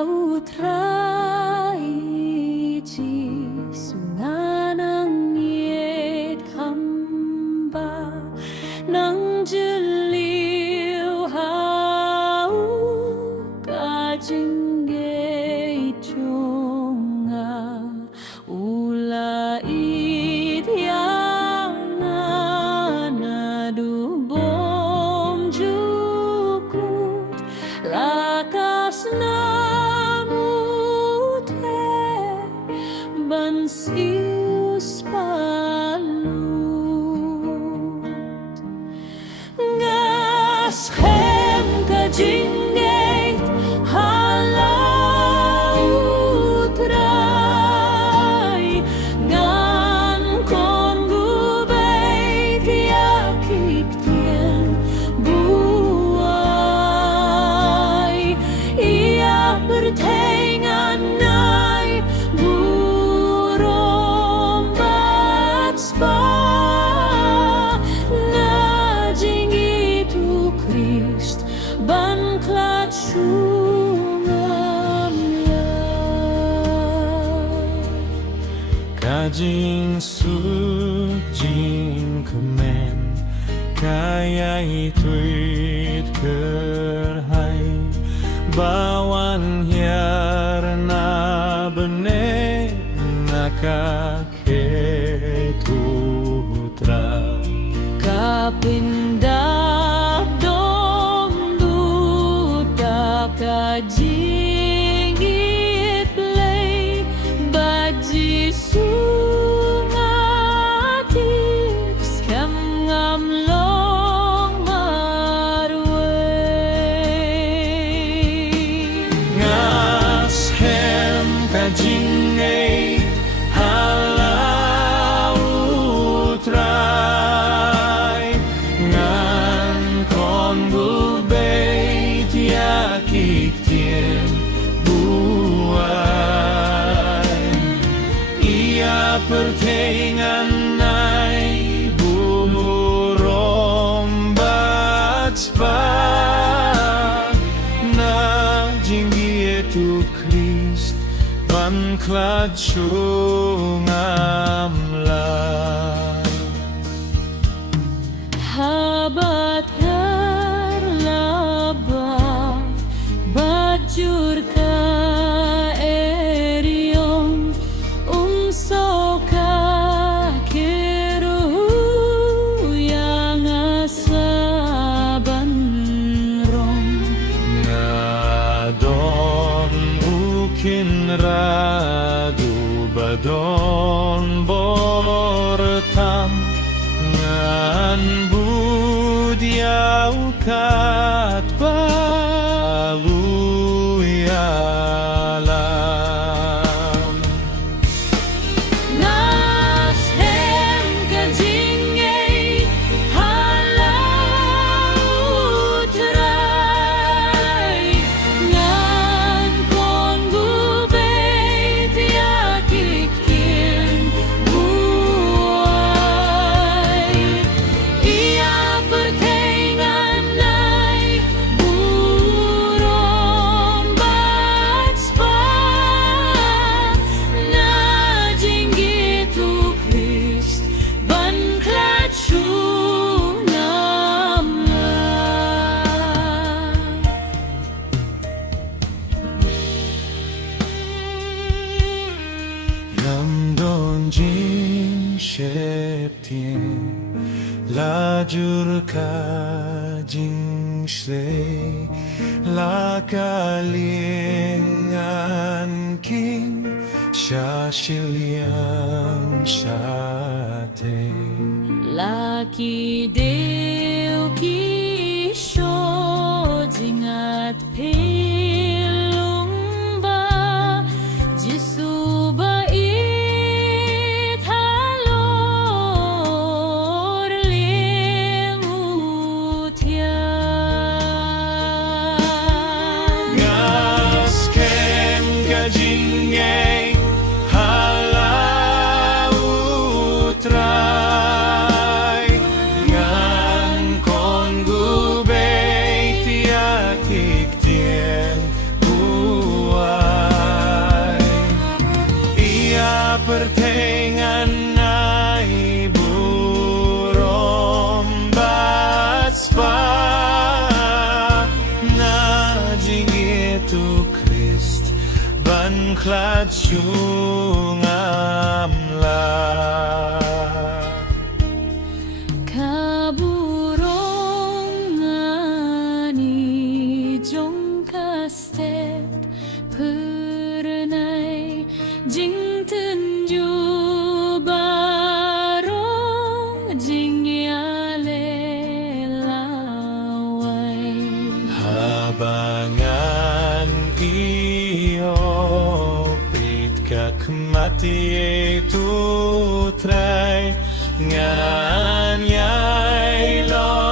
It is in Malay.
utrai sunganang yet kamba nang jeliu hau kajingge chunga ula ityana nadu bom jukut lakas namute bansius palut ngas hem kajingait halaut rai ngan kon gubay tiakik tien buay ia bertengan nai burung batspa najing itu Christ ban klat Kajing sujing kemen kaya ituit kerhai bawan hiar na bene nakaketutra kapindak dom duta kajing itlay baji sungati skam ngam long marway ngas hem kajing ei halaut rai ngan kon gubay tiakik tien buay ia pertengan nai burung batspa na jinggi itu Christ ban klad amla habat harlaba bajur ka eriong umso ka kiru yang asaban rong ngadon ukin radu badon bortam ngan budiau kat baluyalam nas hem kajingay halaut rai ngan kon gubay tiakik tien buay ia pertengan nai burung batspa najing itu Christ ban klat namla Ramdon jing shep tien lajur ka jing shlei la kalingan king shashiliam shate laki deu ki sho jingat pilung ba jisu ba it halor lengut ya ngas kem kajing ei halaut rai ngan kon gubay tiakik tien buay ist Banklat Amla Kaburong jong kastet Pernai jing tenju barong jing yale lawai Habangan iyo pitka kemati itu try ngan yai lo